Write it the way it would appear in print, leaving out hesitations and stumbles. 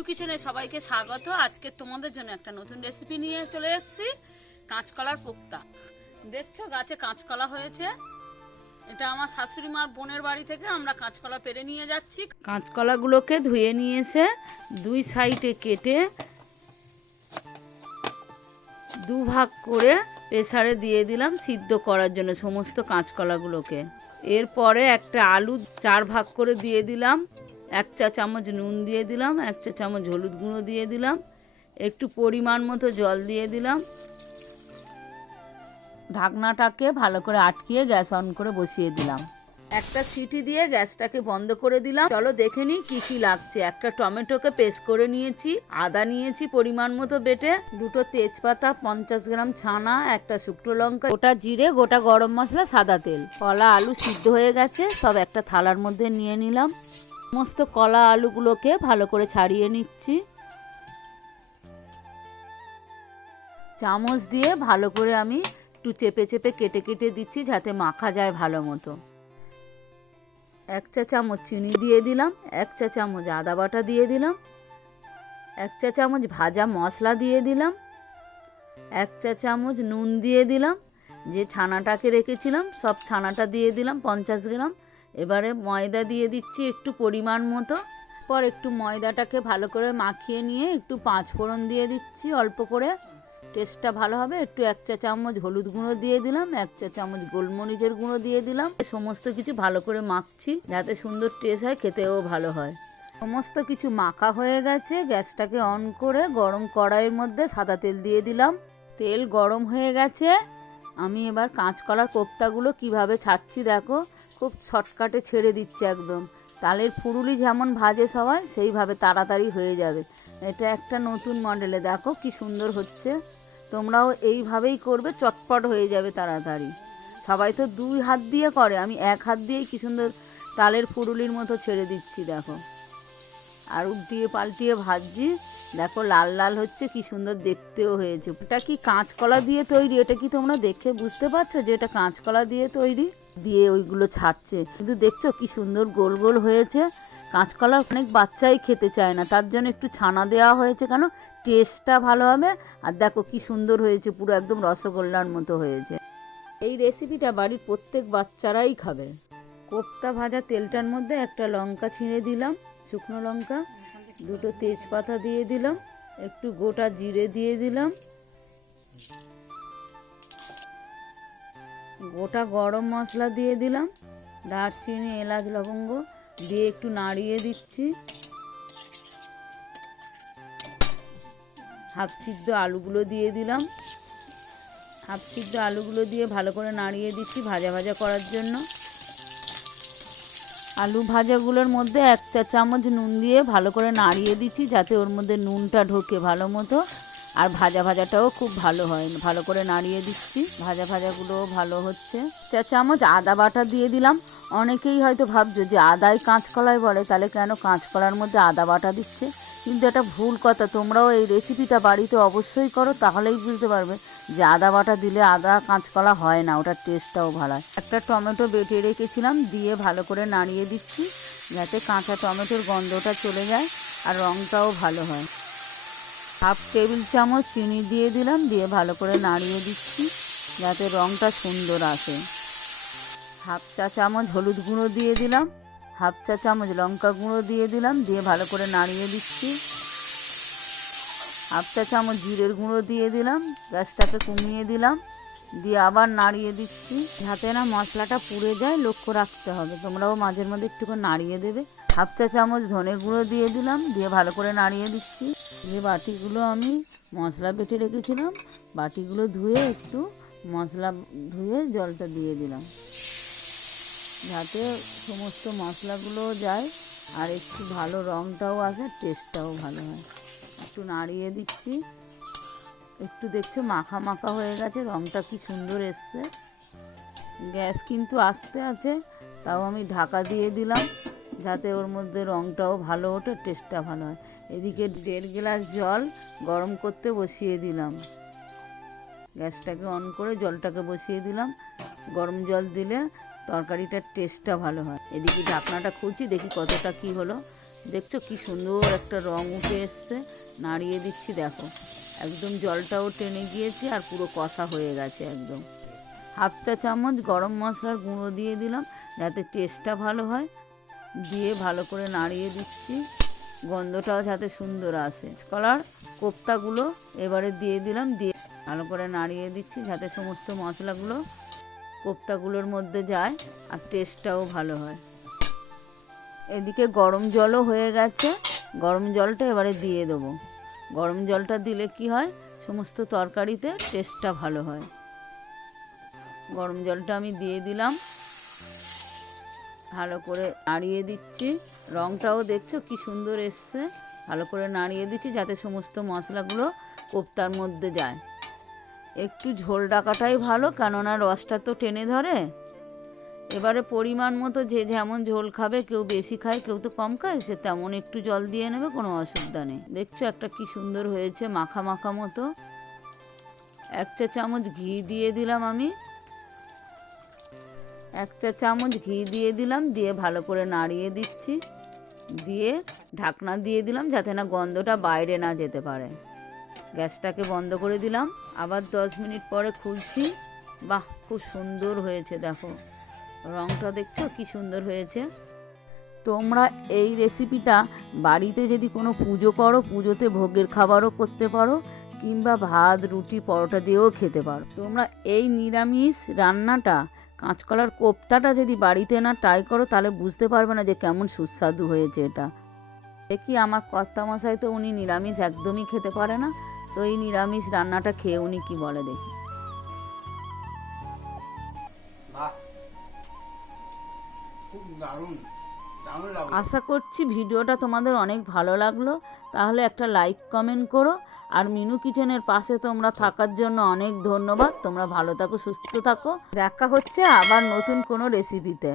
পিলু কিচেনে সবাইকে স্বাগত। আজকে তোমাদের জন্য একটা নতুন রেসিপি নিয়ে চলে এসেছি, কাঁচকলার কোপ্তা। দেখছো গাছে কাঁচকলা হয়েছে। এটা আমার শাশুড়ি মার বোনের বাড়ি থেকে আমরা কাঁচকলা পেরে নিয়ে যাচ্ছি। কাঁচকলাগুলোকে ধুয়ে নিয়েছে, দুই সাইডে কেটে দুভাগ করে প্রেসারে দিয়ে দিলাম সিদ্ধ করার জন্য সমস্ত কাঁচকলাগুলোকে। এরপরে একটা আলু 4 ভাগ করে দিয়ে দিলাম, 1 চা চামচ নুন দিয়ে দিলাম, 1 চা চামচ হলুদ গুঁড়ো দিয়ে দিলাম, একটু পরিমাণ মতো জল দিয়ে দিলাম। ঢাকনাটাকে ভালো করে আটকিয়ে গ্যাস অন করে বসিয়ে দিলাম। একটা সিটি দিয়ে গ্যাসটাকে বন্ধ করে দিলাম। চলো দেখে নিই কী কী লাগছে। একটা টমেটোকে পেস্ট করে নিয়েছি, আদা নিয়েছি পরিমাণ মতো বেটে, 2টো তেজপাতা, 50 গ্রাম ছানা, একটা শুকনো লঙ্কা, গোটা জিরে, গোটা গরম মশলা, সাদা তেল। কলা আলু সিদ্ধ হয়ে গেছে, সব একটা থালার মধ্যে নিয়ে নিলাম। সমস্ত কলা আলুগুলোকে ভালো করে ছাড়িয়ে নিচ্ছি। চামচ দিয়ে ভালো করে আমি একটু চেপে চেপে কেটে কেটে দিচ্ছি যাতে মাখা যায় ভালো মতো। 1 চা চামচ চিনি দিয়ে দিলাম, 1 চা চামচ আদা বাটা দিয়ে দিলাম, 1 চা চামচ ভাজা মশলা দিয়ে দিলাম, 1 চা চামচ নুন দিয়ে দিলাম। যে ছানাটাকে রেখেছিলাম সব ছানাটা দিয়ে দিলাম 50 গ্রাম। এবারে ময়দা দিয়ে দিচ্ছি একটু পরিমাণ মতো। পর একটু ময়দাটাকে ভালো করে মাখিয়ে নিয়ে একটু 5 ফোড়ন দিয়ে দিচ্ছি অল্প করে, টেস্টটা ভালো হবে। একটু 1 চা চামচ হলুদ গুঁড়ো দিয়ে দিলাম, 1 চা চামচ গোলমরিচের গুঁড়ো দিয়ে দিলাম। সমস্ত কিছু ভালো করে মাখছি যাতে সুন্দর টেস্ট হয়, খেতেও ভালো হয়। সমস্ত কিছু মাখা হয়ে গেছে। গ্যাসটাকে অন করে গরম কড়াইয়ের মধ্যে সাদা তেল দিয়ে দিলাম। তেল গরম হয়ে গেছে। আমি এবার কাঁচকলার কোপ্তাগুলো কিভাবে ছাড়ছি দেখো, খুব শর্টকাটে ছেড়ে দিচ্ছে একদম। তালের ফুরুলি যেমন ভাজে সবাই, সেইভাবে তাড়াতাড়ি হয়ে যাবে। এটা একটা নতুন মডেলে, দেখো কি সুন্দর হচ্ছে। তোমরাও এইভাবেই করবে, চটপট হয়ে যাবে তাড়াতাড়ি। সবাই তো 2 হাত দিয়ে করে, আমি 1 হাত দিয়েই কি সুন্দর তালের ফুরুলির মতো ছেড়ে দিচ্ছি দেখো। আর উল্টিয়ে পাল্টিয়ে ভাজছি, দেখো লাল লাল হচ্ছে, কি সুন্দর দেখতেও হয়েছে। এটা কি কাঁচকলা দিয়ে তৈরি? এটা কি তোমরা দেখে বুঝতে পারছো যে এটা কাঁচকলা দিয়ে তৈরি? দিয়ে ওইগুলো ছাড়ছে, কিন্তু দেখছো কি সুন্দর গোল গোল হয়েছে। কাঁচকলা অনেক বাচ্চাই খেতে চায় না, তার জন্য একটু ছানা দেওয়া হয়েছে, কেন টেস্টটা ভালো হবে। আর দেখো কি সুন্দর হয়েছে, পুরো একদম রসগোল্লার মতো হয়েছে। এই রেসিপিটা বাড়ির প্রত্যেক বাচ্চারাই খাবে। কোপ্তা ভাজা তেলটার মধ্যে একটা লঙ্কা ছিঁড়ে দিলাম, শুকনো লঙ্কা, 2টো তেজপাতা দিয়ে দিলাম, একটু গোটা জিরে দিয়ে দিলাম, গোটা গরম মশলা দিয়ে দিলাম, দারচিনি, এলাচ, লবঙ্গ দিয়ে একটু নাড়িয়ে দিচ্ছি। হাফ সিদ্ধ আলুগুলো দিয়ে দিলাম, হাফ সিদ্ধ আলুগুলো দিয়ে ভালো করে নাড়িয়ে দিচ্ছি ভাজা ভাজা করার জন্য। আলু ভাজাগুলোর মধ্যে 1 চা চামচ নুন দিয়ে ভালো করে নাড়িয়ে দিচ্ছি যাতে ওর মধ্যে নুনটা ঢোকে ভালো মতো, আর ভাজা ভাজাটাও খুব ভালো হয়। ভালো করে নাড়িয়ে দিচ্ছি, ভাজা ভাজাগুলোও ভালো হচ্ছে। 1 চা চামচ আদা বাটা দিয়ে দিলাম। অনেকেই হয়তো ভাবছো যে আদায় কাঁচকলায় বলে, তাহলে কেন কাঁচকলার মধ্যে আদা বাটা দিচ্ছে, কিন্তু এটা ভুল কথা। তোমরাও এই রেসিপিটা বাড়িতে অবশ্যই করো, তাহলেই বুঝতে পারবে যে আদা বাটা দিলে আদা কাঁচকলা হয় না, ওটার টেস্টটাও ভালো হয়। একটা টমেটো বেটে রেখেছিলাম, দিয়ে ভালো করে নাড়িয়ে দিচ্ছি যাতে কাঁচা টমেটোর গন্ধটা চলে যায় আর রঙটাও ভালো হয়। হাফ টেবিল চামচ চিনি দিয়ে দিলাম, দিয়ে ভালো করে নাড়িয়ে দিচ্ছি যাতে রঙটা সুন্দর আসে। হাফ চা চামচ হলুদ গুঁড়ো দিয়ে দিলাম, হাফ চা চামচ লঙ্কা গুঁড়ো দিয়ে দিলাম, দিয়ে ভালো করে নাড়িয়ে দিচ্ছি। হাফ চা চামচ জিরের গুঁড়ো দিয়ে দিলাম, গ্যাসটাকে কমিয়ে দিলাম, দিয়ে আবার নাড়িয়ে দিচ্ছি যাতে না মশলাটা পুড়ে যায়, লক্ষ্য রাখতে হবে। তোমরাও মাঝের মধ্যে একটু করে নাড়িয়ে দেবে। হাফ চা চামচ ধনে গুঁড়ো দিয়ে দিলাম, দিয়ে ভালো করে নাড়িয়ে দিচ্ছি। যে বাটিগুলো আমি মশলা বেটে রেখেছিলাম, বাটিগুলো ধুয়ে একটু মশলা ধুয়ে জলটা দিয়ে দিলাম যাতে সমস্ত মশলাগুলো যায় আর একটু ভালো রঙটাও আসে, টেস্টটাও ভালো হয়। একটু নাড়িয়ে দিচ্ছি, একটু দেখছো মাখা মাখা হয়ে গেছে, রঙটা কি সুন্দর এসছে। গ্যাস কিন্তু আস্তে আছে, তাও আমি ঢাকা দিয়ে দিলাম যাতে ওর মধ্যে রঙটাও ভালো ওঠে, টেস্টটা ভালো হয়। এদিকে 1.5 গ্লাস জল গরম করতে বসিয়ে দিলাম। গ্যাসটাকে অন করে জলটাকে বসিয়ে দিলাম। গরম জল দিলে তরকারিটার টেস্টটা ভালো হয়। এদিকে ঢাকনাটা খুলছি, দেখি কতটা কি হলো। দেখছো কি সুন্দর একটা রং উঠে এসছে। নাড়িয়ে দিচ্ছি, দেখো একদম জলটাও টেনে গিয়েছে আর পুরো কষা হয়ে গেছে একদম। হাফ চা চামচ গরম মশলার গুঁড়ো দিয়ে দিলাম যাতে টেস্টটা ভালো হয়। দিয়ে ভালো করে নাড়িয়ে দিচ্ছি, গন্ধটাও যাতে সুন্দর আসে। কলার কোপ্তাগুলো এবারে দিয়ে দিলাম, দিয়ে ভালো করে নাড়িয়ে দিচ্ছি যাতে সমস্ত মশলাগুলো কোপ্তাগুলোর মধ্যে যায় আর টেস্টটাও ভালো হয়। এদিকে গরম জলও হয়ে গেছে, গরম জলটা এবারে দিয়ে দেবো। গরম জলটা দিলে কি হয়, সমস্ত তরকারিতে টেস্টটা ভালো হয়। গরম জলটা আমি দিয়ে দিলাম, ভালো করে নাড়িয়ে দিচ্ছি। রঙটাও দেখছো কি সুন্দর এসছে। ভালো করে নাড়িয়ে দিচ্ছি যাতে সমস্ত মশলাগুলো কোপ্তার মধ্যে যায়। একটু ঝোল ডাকাটাই ভালো, কেননা রসটা তো টেনে ধরে। এবারে পরিমাণ মতো যে যেমন ঝোল খাবে, কেউ বেশি খায় কেউ তো কম খায়, সে তেমন একটু জল দিয়ে নেবে, কোনো অসুবিধা নেই। দেখছো একটা কি সুন্দর হয়েছে মাখা মাখা মতো। 1 চা চামচ ঘি দিয়ে দিলাম আমি, 1 চা চামচ ঘি দিয়ে দিলাম, দিয়ে ভালো করে নাড়িয়ে দিচ্ছি। দিয়ে ঢাকনা দিয়ে দিলাম যাতে না গন্ধটা বাইরে না যেতে পারে। গ্যাসটাকে বন্ধ করে দিলাম, আবার 10 মিনিট পরে খুলছি। বাহ, খুব সুন্দর হয়েছে, দেখো রঙটা দেখছো কি সুন্দর হয়েছে। তোমরা এই রেসিপিটা বাড়িতে যদি কোনো পুজো করো, পুজোতে ভোগের খাবারও করতে পারো, কিংবা ভাত রুটি পরোটা দিয়েও খেতে পারো। তোমরা এই নিরামিষ রান্নাটা, কাঁচকলার কোপ্তাটা যদি বাড়িতে না ট্রাই করো তাহলে বুঝতে পারবে না যে কেমন সুস্বাদু হয়েছে এটা। দেখি আমার কর্তামশাই তো উনি নিরামিষ একদমই খেতে পারে না, তো এই নিরামিষ রান্নাটা খেয়ে উনি কি বলে দেখি। আশা করছি ভিডিওটা তোমাদের অনেক ভালো লাগলো। তাহলে একটা লাইক কমেন্ট করো। আর মিনু কিচেনের পাশে তোমরা থাকার জন্য অনেক ধন্যবাদ। তোমরা ভালো থাকো, সুস্থ থাকো। দেখা হচ্ছে আবার নতুন কোনো রেসিপিতে।